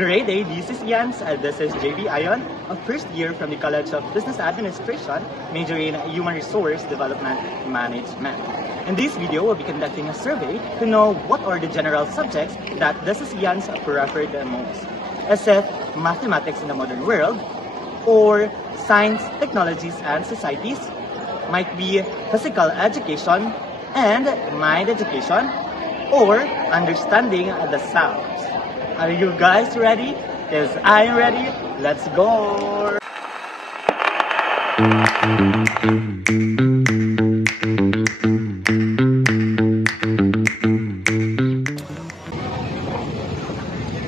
Great day, this is Jans, and this is JB Ayon, a first year from the College of Business Administration, majoring in Human Resource Development Management. In this video, we'll be conducting a survey to know what are the general subjects that this is Jans preferred the most. Is it mathematics in the modern world, or science, technologies, and societies? Might be physical education and mind education, or understanding the sounds. Are you guys ready? Because I'm ready. Let's go!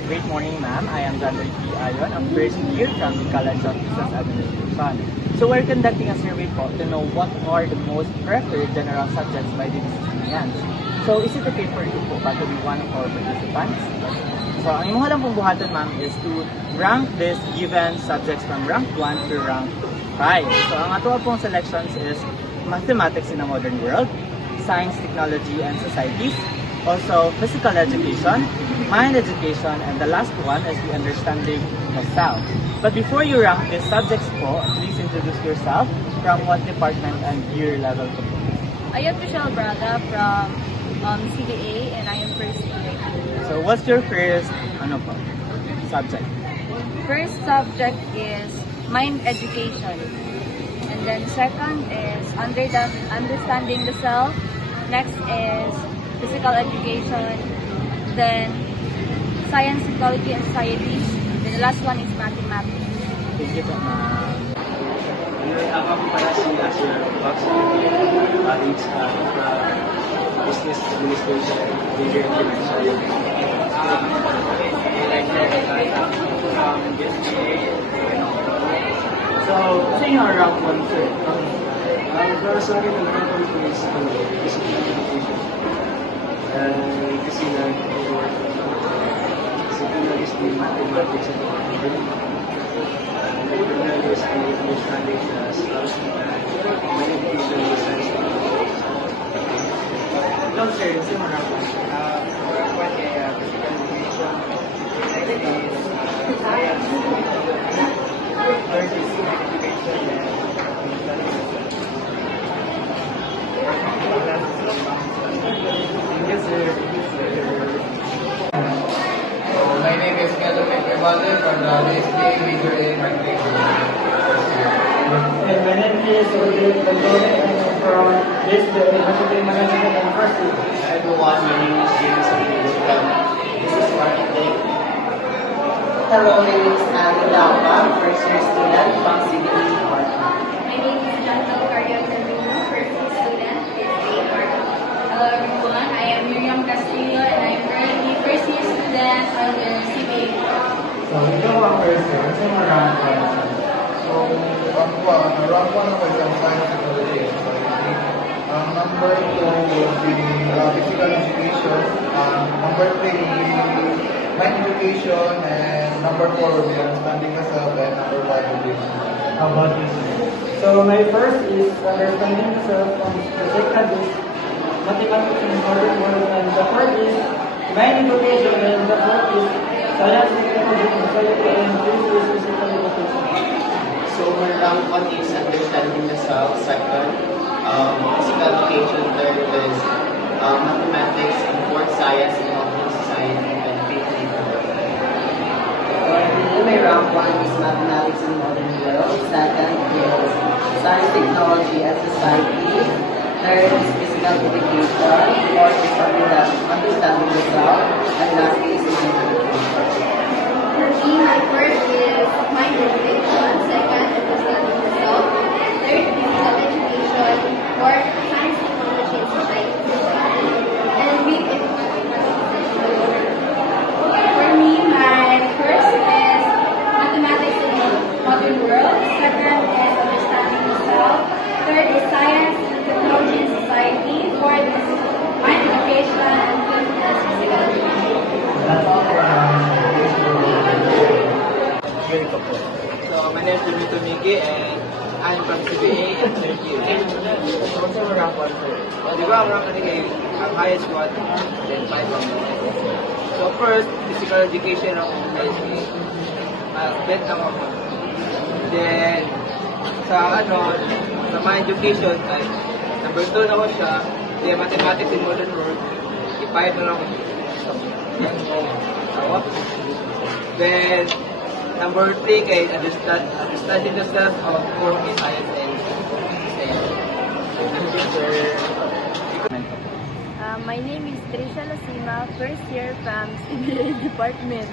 Great morning, ma'am. I am John P. Ayon, a first year from the College of Business Administration. So we're conducting a survey po to know what are the most preferred general subjects by the students. So is it okay for you po to be one of our participants? So ang imuha lang pong buhaton, ma'am, is to rank this given subjects from rank 1 to rank 5. So ang ato pong selections is mathematics in a modern world, science, technology, and societies, also physical education, mind education, and the last one is the understanding the self. But before you rank these subjects po, please introduce yourself, from what department and year level po. I am Michelle Braga from CBA, and I am first year. So what's your first subject? First subject is mind education, and then second is understanding the self. Next is physical education, then science, technology, and societies. Then the last one is mathematics. Thank you po, ma'am. Ako pala si Asher Box, college business administration, major in financial. So, sa inyo rank 1, sir? Para sa akin, ang rank 1 is physical education. Kasi nag-work physical is the mathematics and technology. Technology is the understanding the stuff. My education is science technology. Ikaw, sir, sa inyo rank 1? Rank 1 kay physical education. Second is science. Third is education and My name is Kelvin Grimaldo from the BSA major in marketing. And my name is Rodrigo Caldone, and I'm from BSA Marketing Management and First Year. everyone, my name is James from Business Marketing. Hello, my name is Ali Laupa, first year student from CBE Department. My name is Chantal Carrion Servino, first year student, BSA Marketing. Hello everyone, I am Miriam Castillo, and I am currently first year student under CBA. So, ikaw ang first year. Sa inyo rank 1? So, rank 1 ako is ang science technology and society. Number 2 will be physical education. Number 3 will be mind education, and number 4 will be understanding myself, and number 5 will be How about you, sir? So, my first is understanding myself, from the second is mathematics in modern world, and the fourth is mind education, and the fourth is science, technology, and society, and fifth is physical education. So my rank 1 is understanding the self. Second, physical education. Third is mathematics. And fourth, science and society. And fifth, My rank 1 is mathematics in modern world. Second is science, technology, and society. Third is physical education. Fourth is understanding the self. And lastly is mind education. For me, my first is mind education, second, understanding the self, third, physical education, fourth, science, technology, and society, and fifth is mathematics. For me, my first is mathematics in the modern world, second is understanding the self, third is science, technology, and society, fourth is mind education, and fifth is physical education. That's all for So my name is Dimito Miki and I'm from CBA and third year. What's your rank 1, sir? Di ba ang rank natin ang highest one, then 5 on. So So first, physical education ako. Bet ako. Then, sa my education, ay, number 2 na ko siya. Then, mathematics and modern world. I-5 na lang ako. Then, number 3 kay understanding the self of 4 kay science and STEM. Thank you, sir. My name is Trisha Lasima, first year from CBA Department.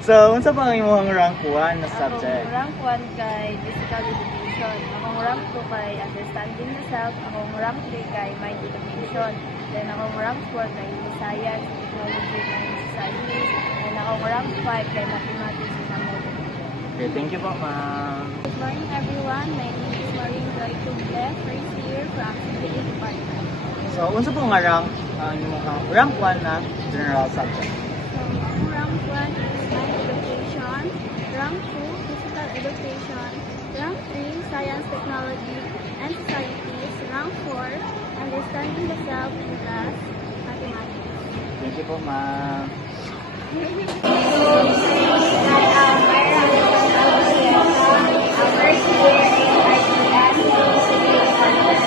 So, unsa pa ang imong rank 1 na subject? Akong rank 1 kay Physical Education. Akong rank 2 kay Understanding the Self. Akong rank 3 kay Mind Education. Then akong rank 4 kay Science, Technology, and Society. And akong rank 5 kay Mathematics and Modern. Okay, thank you po, ma'am. Good morning everyone. My name is Maureen Joy Tuble, first year from CBA Department. So, unsa po nga rank ang imong rank 1 na general subject? So, ang rank 1 is Mind Education, rank 2, Physical Education, rank 3, Science, Technology, and Societies, rank 4, Understanding the Self, and last, Mathematics. Thank you po, ma'am. First year in ITS, CBA Department.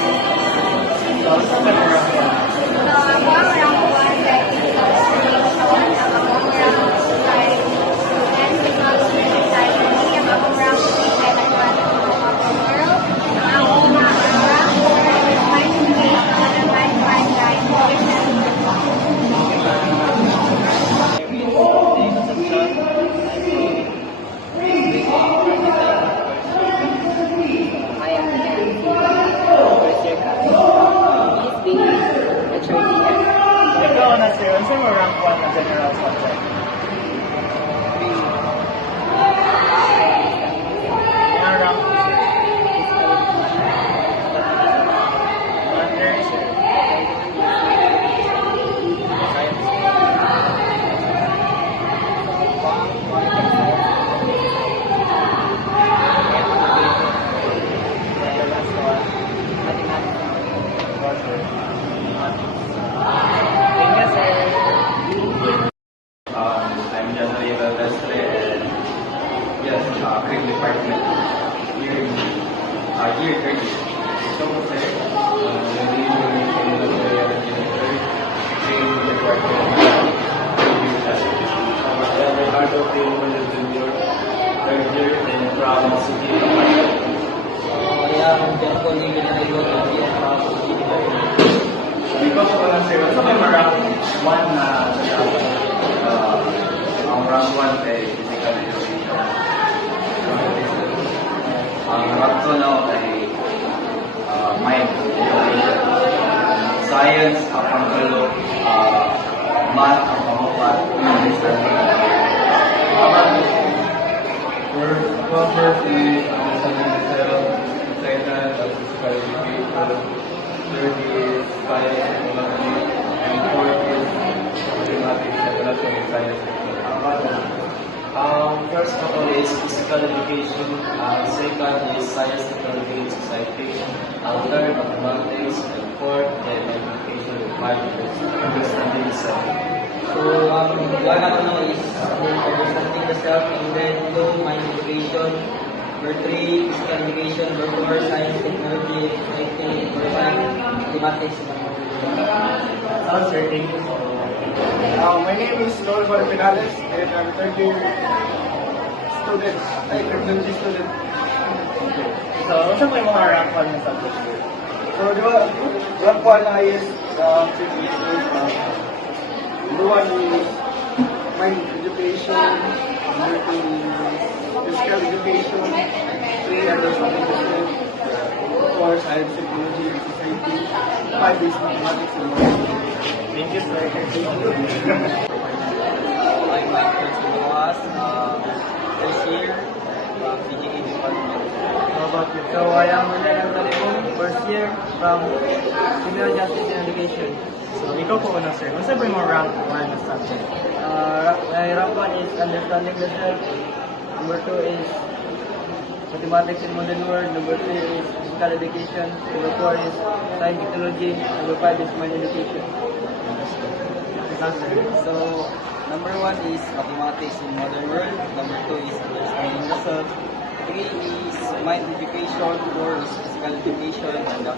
So, unsa pa ang rank 1? So, ako ang rank 1 kay Physical Education, ako ang rank 2 kay Science, Technology, and Society, ako ang rank 3 kay Mathematics and Modern World, ako ang rank 4 kay Mind Education, and rank 5 kay Business. I am Nancy, first year He's being HRTM. Ikaw na, sir. Unsa mo rank 1 na general subject? Ang rank 2, sir. Under, sir. Science. And the last one, mathematics. What, sir? Thank you, sir. I'm just able Destre and yes, Creek Department. Year 30. So, sir, nandito yung pinag-area ng Creek Department. Ricardo Primo Junior, third year in from City Department. Kaya ang Janko ni Ginaligo ng City Department. Because ko lang sir, so may rank 1 na ang rank 1 ay physical education. Ang rank 2 na ay mind education. Science, ang pangkulo, math, ang pangupat, understanding. First is understanding the self, second is physical education, third is science technology, and fourth is mathematics, calculation, and science technology. First of all is physical education, second is science, technology, and society, third mathematics, and fourth education with understanding the self. So, one ako no is understanding the self, and then 2, mind education, number 3, physical education, number 4, science, technology, society, number 5, mathematics, and Sounds sir, thank you so much. My name is Lord Pinales, and I'm a third year student, technology student. So, unsa po yung mga rank 1 na subject? So, di ba, rank 1 na is number 1 is mind education, number 2 is physical education, 3 understanding the self, 4 science, technology, and society, 5 is mathematics and modern. Thank you, sir. I'm Michael Sinuas, first year from PGA Department. How about you? So, I am Julian Talibong, first year from Criminal Justice and Education. So, ikaw po una, sir. Unsa po yung mga rank 1 na subject? My rank 1 is understanding the self, number 2 is mathematics and modern world, number 3 is physical education, number 4 is science technology, number 5 is mind education. So, number 1 is mathematics in modern world. Number 2 is understanding the self. 3 is mind education. 4 is physical education. And the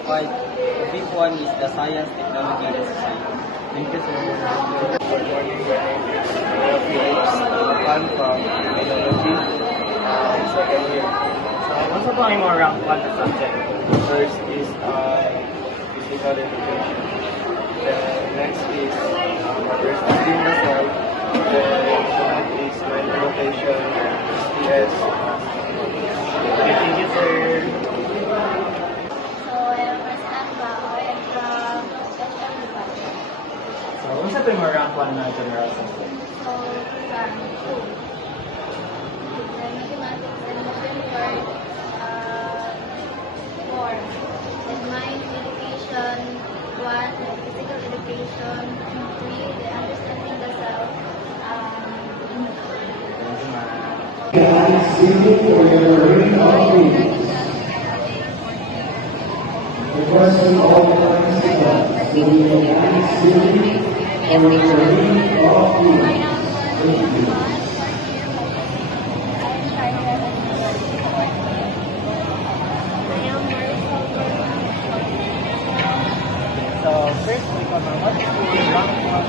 5th one is the science, technology, and society. Thank you, sir. Good morning, my name is Felix Pan from Technology, second year. So, unsa po ang imong rank 1 na subject? First is physical education. Then next is understanding the self. Then second is mind education and STS. Okay, thank you, sir. So, I am Aslan ba? I am from SM Department. So, unsa po imong rank 1 na general subject? So, from 2. Then, mathematics and modern world, 4. Then, mind education, 1. Then, physical education, 3. Then, understanding the self, Requesting all participants to be aligned seating for the reading of the. Thank you. So, first, we come on what is your rank 1?